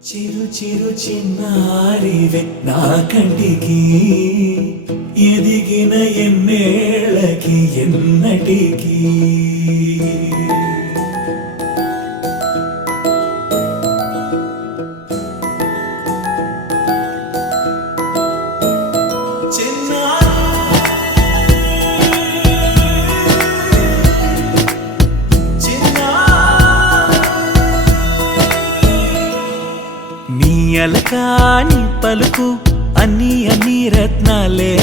చిరు చిరు చిన్నారివే నా కంటికి ఎదిగిన ఎన్నేళ్ళకి ఎన్నటికి అలకాని పలుకు అన్ని అన్ని రత్నాలే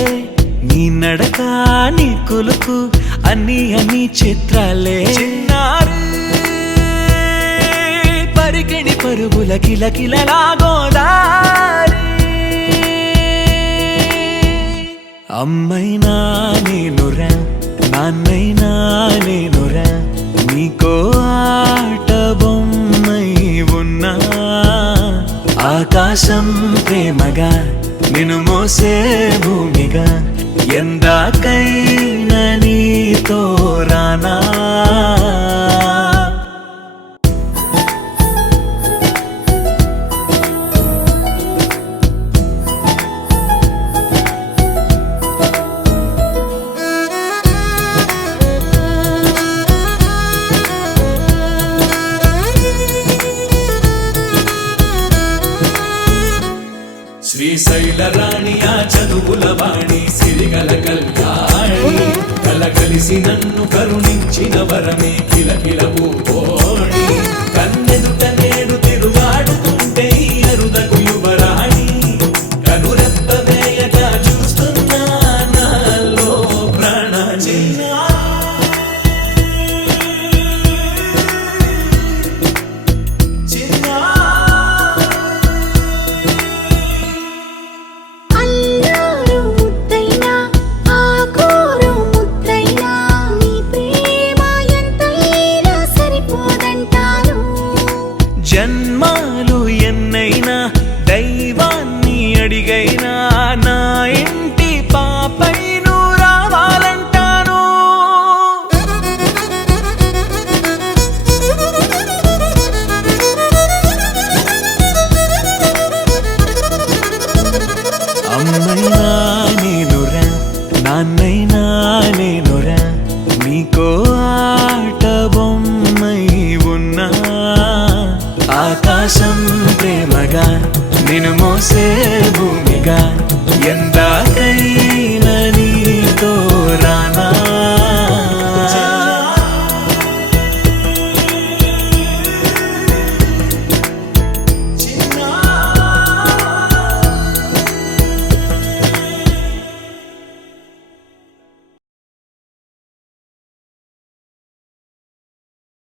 నీ నడకాని కులుకు అన్ని అన్ని చిత్రాలే పరికిణి పరుగుల కిలకిలలాగోదారి అమ్మైనా నేనురా నాన్నైనా నేనురా నీకో ఆట బొమ్మై ఉన్నా ఆకాశం ప్రేమగా నిన్ను మోసే భూమిగా ఎందాకైనా నీతో రానా శ్రీశైల రాణి ఆ చదువుల వాణి సిరిగల కళ్యాణి కలగలిసి నన్ను కరుణించిన వరమే కిలకిల పూకోణి కన్నెదుట నేడు తిరుగాడుతుంటే అరుదకు యువరాణి కనురెప్ప వేయగా చూస్తున్నా నాలో ప్రాణ జన్మాలు ఎన్నైనా దైవాన్ని అడిగైనా నా ఇంటి పాపై నువ్వు రావాలంటాను అమ్మైనా నేనురా నాన్నైనా నేనురా నీకో ఆట బొమ్మై ఉన్నా ఆకాశం ప్రేమగా నిన్ను మోసే భూమిగా